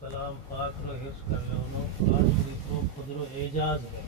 کلام پاک رو حفظ کر لو نو قرآن شریف کو خود رو اعجاز ہے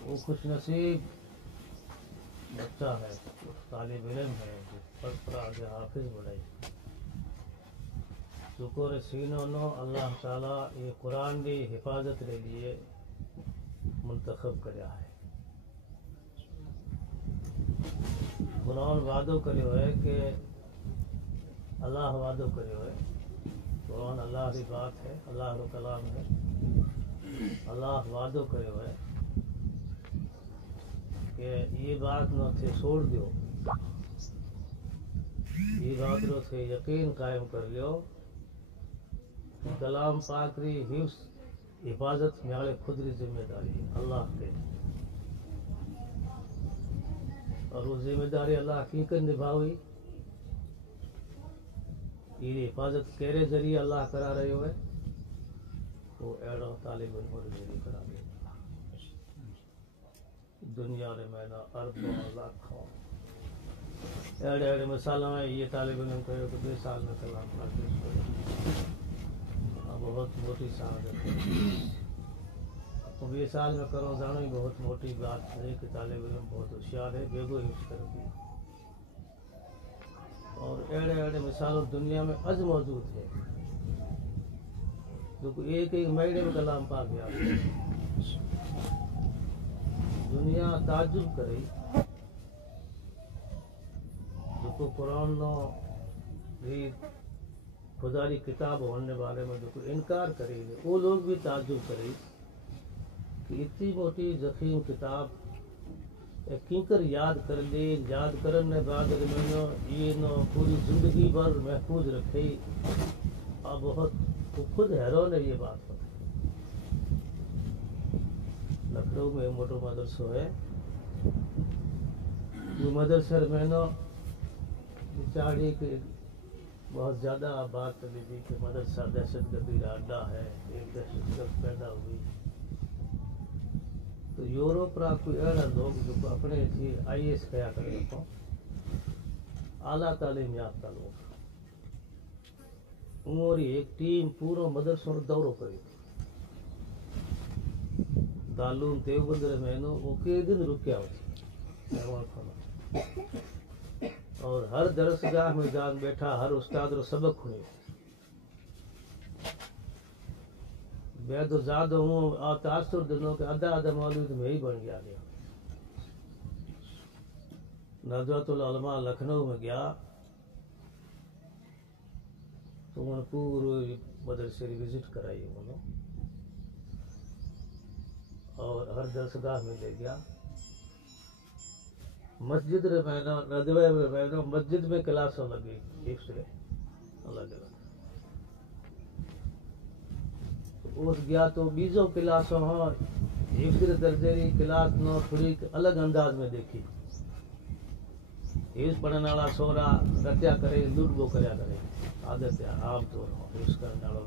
وہ خوش نصیب بچہ ہے طالب علم ہے جو پڑھ پڑھا کے حافظ بڑھائی شکر سینوں نو اللہ تعالیٰ یہ قرآن کی حفاظت کے لیے منتخب کریا ہے قرآن وعدو کریو ہے کہ اللہ وعدو کریو ہے قرآن اللہ کی بات ہے اللہ کا کلام ہے اللہ وعدو کریو ہے کہ یہ بات نو تھے چھوڑ دیو یہ بات نو تھے یقین قائم کر لیو کلام پاک ری حفظ حفاظت میرے خود کی ذمہ داری اللہ کے اور وہ ذمہ داری اللہ حقیقت نبھاوی یہ حفاظت کیرے ذریعے اللہ کرا رہے ہوئے وہ ایڑا طالب علم ذریعے کرا رہے دنیا نے میں نے اربوں لاکھوں ایڑے ایڑے مثالوں میں یہ طالب علم کرے کہ 2 سال میں کلام پاک بہت موٹی سعادت ہے 20 سال میں کرو جانا ہی بہت موٹی بات ہے کہ طالب علم بہت ہوشیار ہے بیگو حفظ کر دی اور ایڑے ایڑے مثالوں دنیا میں اج موجود ہے جو ایک مہینے میں کلام پاک گیا دنیا تعجب کرے جو قرآن نو بھی خدا کی کتاب ہونے بارے میں جو انکار کرے وہ لوگ بھی تعجب کرے کہ اتنی موٹی ضخیم کتاب کینکر یاد کر لی یاد کرنے بعد یہ نو پوری زندگی بھر محفوظ رکھے اور بہت خود حیران ہے یہ بات پر لکھنؤ میں موٹو مدرسہ ہے وہ مدرسہ میں نو بیچاری کے بہت زیادہ بات چلی تھی کہ مدرسہ دہشت گردی کا اڈا ہے ایک دہشت گرد پیدا ہوئی تو یوروپ را کوئی ایڑا لوگ جو اپنے تھی IAS کیا کرے تو اعلیٰ تعلیم یافتہ لوگ ہماری ایک ٹیم پورا مدرسوں دوروں کری تھی دارالعلوم دیوبند میں وہ کے دن رکیا ہوتی اور ہر درسگاہ میں جان بیٹھا ہر استاد رو سبق ہوئے میں تو زیادہ ہوں اور تاثر دنوں کے آدھا مولوی تو میں ہی بن گیا ندوۃ العلماء لکھنؤ میں گیا تو انہوں نے پورے مدرسے کی وزٹ کرائی انہوں اور ہر درسگاہ میں لے گیا مسجد میں ندوے میں مسجد میں کلاسوں لگی حفظ الگ الگ اس گیا تو بیزوں کلاسوں ہاں حفظ درجے کی کلاس نو تھوڑی الگ انداز میں دیکھی حفظ پڑھنے والا سورا رٹیا کرے لوٹ بو کریا کرے عادت ہے عام طور حفظ کرنے والا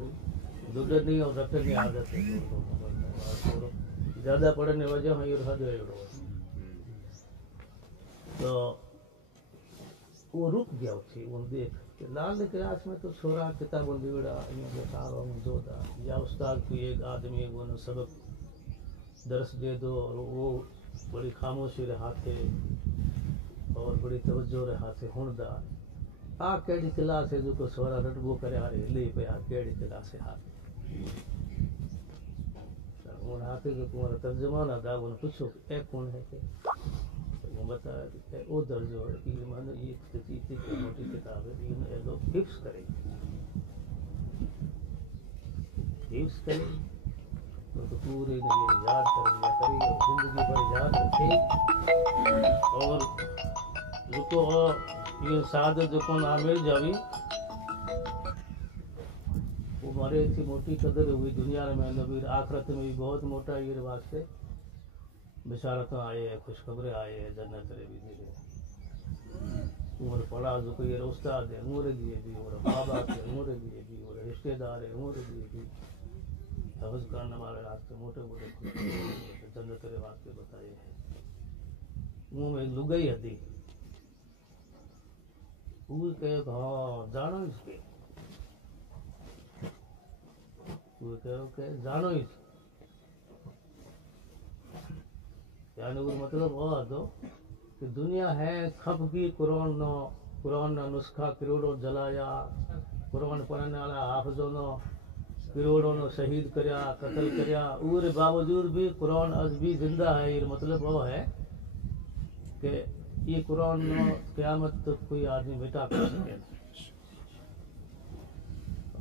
لوٹ نہیں اور رٹنے کی عادت ہے زیادہ پڑھنے وجہ میں یہ حد ہے تو وہ رک گیا تھی وہ دیکھ کہ لال کلاس میں تو چھوڑا کتابوں دیوڑا زودا یا استاد کوئی ایک آدمی وہ سبق درس دے دو اور وہ بڑی خاموشی رہاتے اور بڑی توجہ رہاتے ہوندا آ کیڑی کلاس ہے جو کو چھوڑا رٹبو کرے آ رہے لے پہ آ کیڑی کلاس ہے ہاتھ وہ ہاتھے کے تمہارا ترجمان ادا وہ پوچھو اے کون ہے کہ وہ بتایا کہ وہ درجہ ہے علم ہے یہ موٹی کتاب ہے یہ لوگ حفظ کریں حفظ کریں تو پورے یہ یاد کریں اور زندگی بھر یاد رکھے اور رکو یہ سعادت جو کون عامر جاوی وہ ہمارے اتنی موٹی قدر ہوئی دنیا میں نبی آخرت میں بھی بہت موٹا یہ واسطے بشارتیں آئے ہیں خوشخبریں آئے ہیں جنت رے بھی دے عمر پڑا جو کوئی استاد ہے عمر دیے بھی اور ماں باپ ہے عمر دیے بھی اور رشتے دار ہے عمر دیے بھی حفظ کرنے والے راستے موٹے موٹے جنت رے واسطے بتائے ہیں منہ میں لگئی ہدی وہ کہے ہاں جانو اس کے وہ کہ جانو اس یعنی وہ مطلب وہ آدھو کہ دنیا ہے کھپ کی قرآن نا نسخہ کروڑوں جلایا قرآن پڑھنے والا حافظوں نو کروڑوں نو شہید کریا قتل کریا اور باوجود بھی قرآن آج بھی زندہ ہے یہ مطلب وہ ہے کہ یہ قرآن نو قیامت تک کوئی آدمی مٹا کر سکے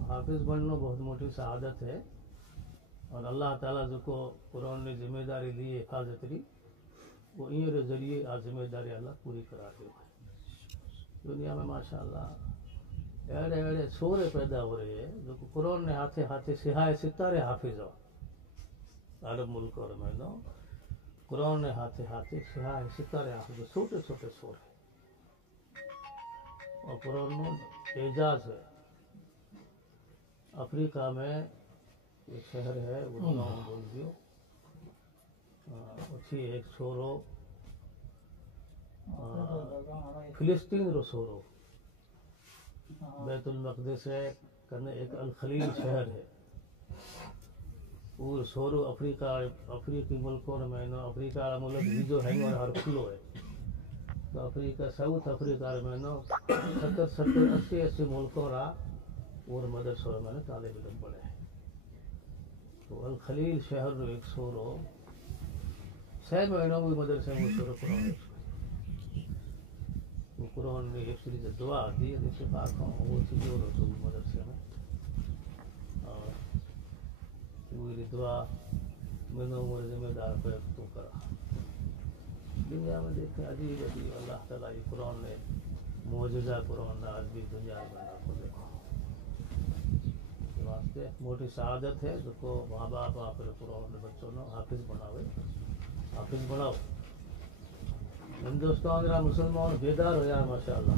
حافظ بننا بہت موٹی سعادت ہے اور اللہ تعالیٰ جو کو قرآن نے ذمہ داری لی حفاظت لی وہ ان ذریعے آ ذمہ داری اللہ پوری کرا دے دنیا میں ماشاءاللہ ایڑے ایڑے چھوڑے پیدا ہو رہے ہیں جو قرآن نے ہاتھے ہاتھے سہائے ستارے حافظ ہو عرب ملک اور میں نو قرآن نے ہاتھے ہاتھے سہائے ستارے حافظ چھوٹے چھوٹے چھوڑے اور قرآن میں اعجاز ہے افریقہ میں ایک شہر ہے وہ نام بول دیو اچھی ایک چھوڑو فلسطین رو چھوڑو بیت المقدس ہے کنے ایک الخلیل شہر ہے اور چھوڑو افریقی ملکوں میں نو افریقہ ملک ویزو ہے اور ہر کھلو ہے تو افریقہ ساؤتھ افریقہ میں نو 70-80 ملکوں را اور مدرسوں میں نے طالب علم پڑھے ہیں تو الخلیل شہر رو ایک چھوڑو 6 مہینوں میں مدرسے میں شروع قرآن وہ قرآن نے ایک سری دعا دی اتفاق ہوں وہ چیزیں ہو تو مدرسے میں اور وہ دعا میں نے وہ ذمہ دار پہ تو کرا دنیا میں دیکھیں عجیب عجیب اللہ تعالیٰ یہ قرآن نے معجزہ قرآن نے آج بھی دنیا میں بنا کو دیکھو واسطے موٹی سعادت ہے جو کو ماں باپ آپ قرآن نے بچوں نے حافظ بناؤ ہندوستان را مسلمان بیدار ہویا ماشاءاللہ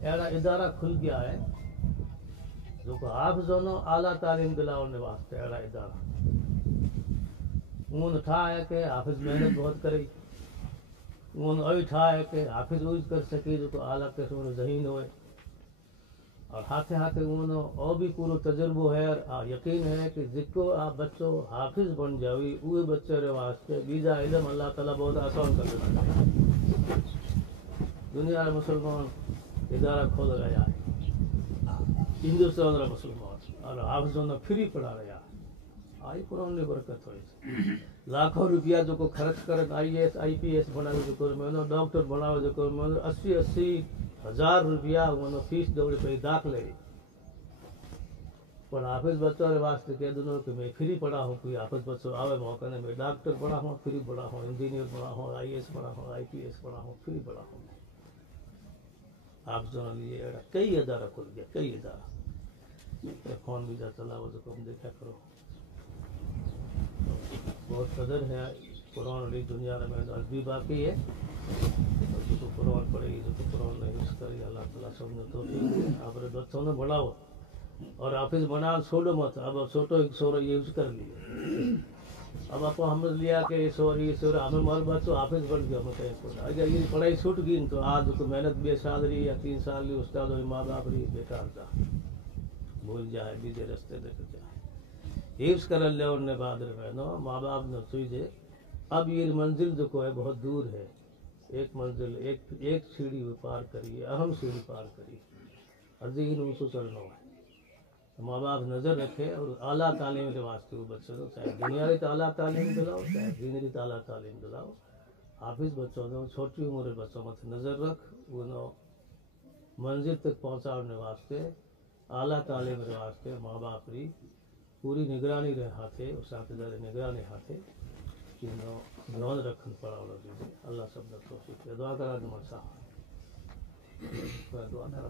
ایڑا ادارہ کھل گیا ہے جو کو حافظوں نے اعلیٰ تعلیم دلاؤنے واسطے ایڑا ادارہ اون تھا ہے کہ حافظ محنت بہت کرے اون اوئی تھا ہے کہ حافظ اوئی کر سکے جو کو اعلیٰ قسم ذہین ہوئے اور ہاتھے ہاتھے انہوں اور بھی پورو تجربہ ہے اور یقین ہے کہ جکو آپ بچوں حافظ بن جاوی اوے بچے رے واسطے بیجا علم اللہ تعالیٰ بہت آسان کر دینا چاہیے دنیا میں مسلمان ادارہ کھول رہا ہے ہندوستان را مسلمان اور حافظوں نے فری پڑھا رہا آئی قرآن نے برکت ہوئی لاکھوں روپیہ جو کو خرچ کرن IAS IPS بناوے جو کو میں ڈاکٹر بناوے جو کو میں 80,000 روپیہ انہوں فیس دوڑے پہ داخلے پر حافظ بچوں کے واسطے کہہ دوں کہ میں فری پڑھا ہوں کوئی حافظ بچوں آوے موقع نے میں ڈاکٹر پڑھا ہوں فری پڑھا ہوں انجینئر پڑھا ہوں IAS پڑھا ہوں IPS پڑھا ہوں فری پڑھا ہوں حافظوں نے لیے کئی ادارہ کھل گیا کئی ادارہ فون بھی جا چلا وہ جو کو دیکھا کرو بہت قدر ہے قرآن علی دنیا میں بھی باقی ہے جو تو قرآن پڑھے گی جو تو قرآن نے حفظ کری اللہ تعالیٰ سب نے توفیق آپ نے بچوں نے بڑھاؤ اور حافظ بنا چھوڑو مت اب چھوٹو ایک سورہ یہ یوز کر لیے اب آپ کو ہم لیا کہ یہ سورہ ہمیں مر بچوں حافظ بن گیا ہمیں کہیں اگر یہ پڑھائی چھوٹ گئی تو آج کو محنت 2 سال رہی یا 3 سال رہی استاد ہوئی ماں باپ رہی بیکار تھا بھول جائے بیجے رستے دیکھ جائے حفظ کر لیا ان نے بعد میں نو ماں باپ نے سوئے اب یہ منزل جو کو ہے بہت دور ہے ایک منزل ایک سیڑھی پار کریے اہم سیڑھی پار کریے عظیم اونچو چڑھنا ہے ماں باپ نظر رکھے اور اعلیٰ تعلیم کے واسطے وہ بچوں کو چاہے دنیا کی اعلیٰ تعلیم دلاؤ چاہے دین کی اعلیٰ تعلیم دلاؤ حافظ بچوں نے چھوٹی عمر بچوں مت نظر رکھ انہوں منزل تک پہنچانے واسطے اعلیٰ تعلیم کے واسطے ماں باپ کی پوری نگرانی رہے ہاتھے اساتذہ نگرانی ہاتھے انہوں دھیان رکھن پڑا اللہ سب نے توفیق دے دعا کرا دے مرسا دعا کرا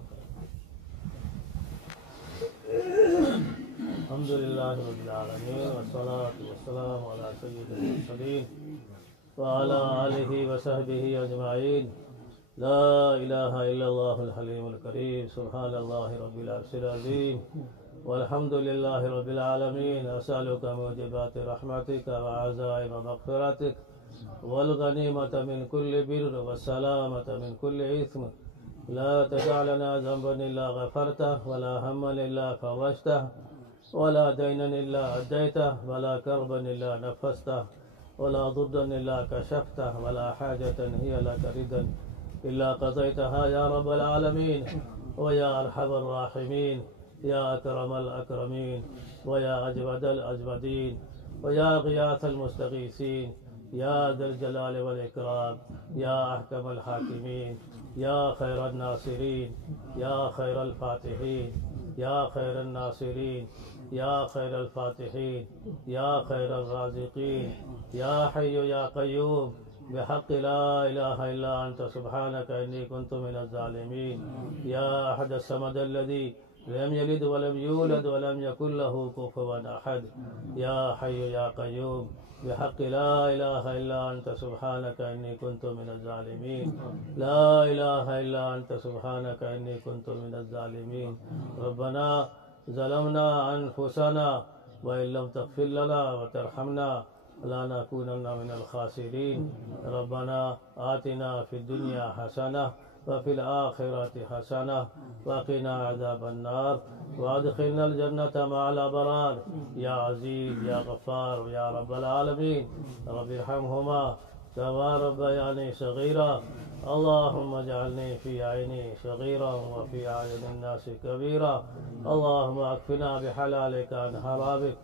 الحمدللہ رب العالمین والصلاة والسلام علی سید المرسلین وعلی آلہ وصحبہ اجمعین لا الہ الا اللہ الحلیم الکریم سبحان اللہ رب العرش العظیم والحمد للہ رب العالمین اسألک موجبات رحمتک وعزائم مغفرتک والغنیمت من کل بر والسلامت من کل اثم لا تدع لنا ذنبا إلا غفرته ولا هما إلا فرجته ولا دينا إلا أديته ولا كربا إلا نفسته ولا ضدا إلا كشفته ولا حاجة هي لك ردا إلا قضيتها يا رب العالمين ويا أرحم الراحمين يا أكرم الأكرمين ويا أجود الأجودين ويا غياث المستغيثين يا ذا الجلال والإكرام يا أحكم الحاكمين يا خير الناصرين يا خير الفاتحين يا خير الناصرين يا خير الفاتحين يا خير الرازقين يا حي يا قيوم بحق لا إله إلا أنت سبحانك إني كنت من الظالمين يا أحد الصمد الذي لم يلد ولم يولد ولم يكن له كفوا أحد يا حي يا قيوم بحق لا إله إلا أنت سبحانك إني كنت من الظالمين لا إله إلا أنت سبحانك إني كنت من الظالمين ربنا ظلمنا أنفسنا وإن لم تغفر لنا وترحمنا لنكونن من الخاسرين ربنا آتنا في الدنيا حسنة وفي الآخرة حسنة وقنا عذاب النار وادخلنا الجنة مع الأبرار يا عزيز يا غفار يا رب العالمين رب ارحمهما كما ربياني صغيرا اللهم اجعلني في عيني صغيرا وفي أعين الناس كبيرا اللهم اكفنا بحلالك عن حرامك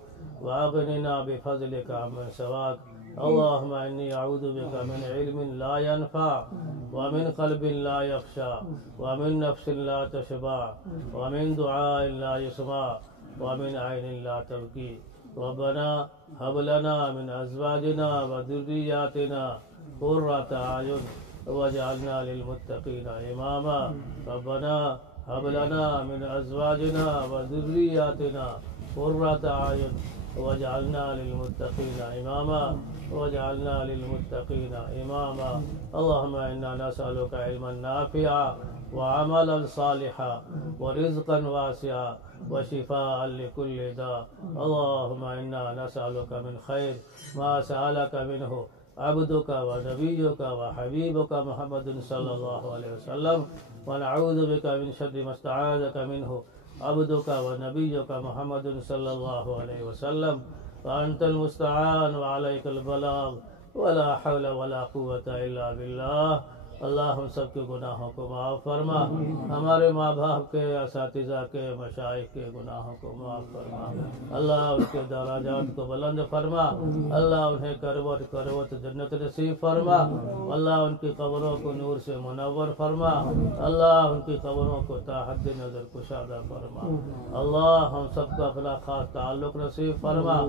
وأغننا بفضلك عمن سواك اللهم إني أعوذ بك من علم لا ينفع ومن قلب لا يخشى ومن نفس لا تشبع ومن دعاء لا يسمع ومن عين لا تبكي ربنا هب لنا من أزواجنا وذرياتنا قرة أعين واجعلنا للمتقين إماما ربنا هب لنا من أزواجنا وذرياتنا قرة أعين واجعلنا للمتقين إماما واجعلنا للمتقين إماما اللهم إنا نسألك علما نافعا وعملا صالحا ورزقا واسعا وشفاء لكل داء اللهم إنا نسألك من خير ما سألك منه عبدك ونبيك وحبيبك محمد صلى الله عليه وسلم ونعوذ بك من شر ما استعاذك منه عبدك ونبيك محمد صلى الله عليه وسلم وأنت المستعان وعليك البلاغ ولا حول ولا قوة إلا بالله اللہ ہم سب کے گناہوں کو معاف فرما ہمارے ماں باپ کے اساتذہ کے مشائخ کے گناہوں کو معاف فرما اللہ ان کے درجات کو بلند فرما اللہ انہیں کروٹ کروٹ جنت نصیب فرما اللہ ان کی قبروں کو نور سے منور فرما اللہ ان کی قبروں کو تا حد نظر کشادہ فرما اللہ ہم سب کو اپنا خاص تعلق نصیب فرما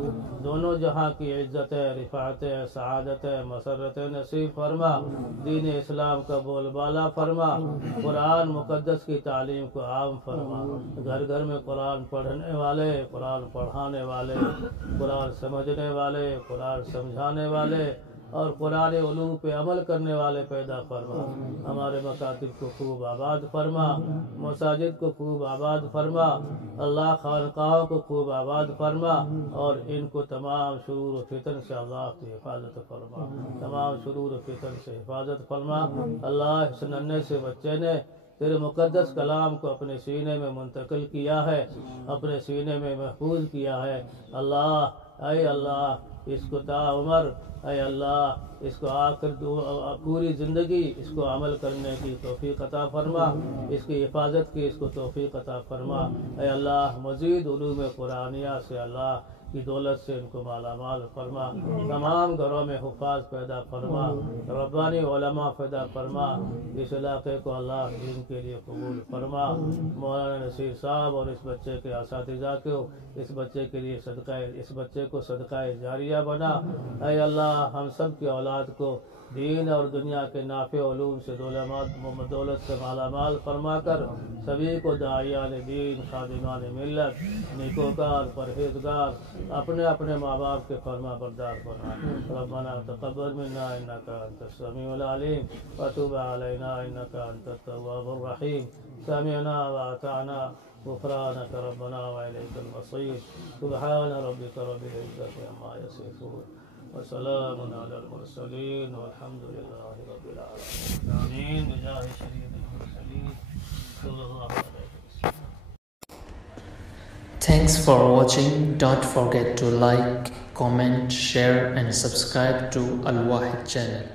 دونوں جہاں کی عزت رفعت سعادت مسرت نصیب فرما دین اسلام کا بول بالا فرما قرآن مقدس کی تعلیم کو عام فرما گھر گھر میں قرآن پڑھنے والے قرآن پڑھانے والے قرآن سمجھنے والے قرآن سمجھانے والے اور قرآن علوم پہ عمل کرنے والے پیدا فرما ہمارے مکاتب کو خوب آباد فرما مساجد کو خوب آباد فرما اللہ خانقاہوں کو خوب آباد فرما اور ان کو تمام شرور و فتن سے اللہ کی حفاظت فرما تمام شرور و فتن سے حفاظت فرما اللہ اس ننھے سے بچے نے تیرے مقدس کلام کو اپنے سینے میں منتقل کیا ہے اپنے سینے میں محفوظ کیا ہے اللہ اے اللہ اس کو تا عمر اے اللہ اس کو آخر پوری زندگی اس کو عمل کرنے کی توفیق عطا فرما اس کی حفاظت کی اس کو توفیق عطا فرما اے اللہ مزید علوم قرآنیہ سے اللہ کی دولت سے ان کو مالا مال فرما تمام گھروں میں حفاظ پیدا فرما ربانی علماء پیدا فرما اس علاقے کو اللہ دین کے لیے قبول فرما مولانا نصیر صاحب اور اس بچے کے اساتذہ کو اس بچے کے لیے اس بچے کو صدقہ جاریہ بنا اے اللہ ہم سب کی اولاد کو دین اور دنیا کے نافع علوم سے دولت سے مالا مال فرما کر سبھی کو داعیان دین خادمان ملت نیکوکار پرہیزگار اپنے اپنے ماں باپ کے فرما بردار بنا ربنا تقبل منا انك انت السميع العليم وتب علينا انك انت التواب الرحيم سمعنا واطعنا غفرانك ربنا واليك المصير سبحان ربك رب العزة عما يصفون وسلام على المرسلين والحمد لله رب العالمين آمين بجاه سيد المرسلين صلی اللہ علیہ وسلم. Thanks for watching. Don't forget to like, comment, share and subscribe to Al Wahid channel.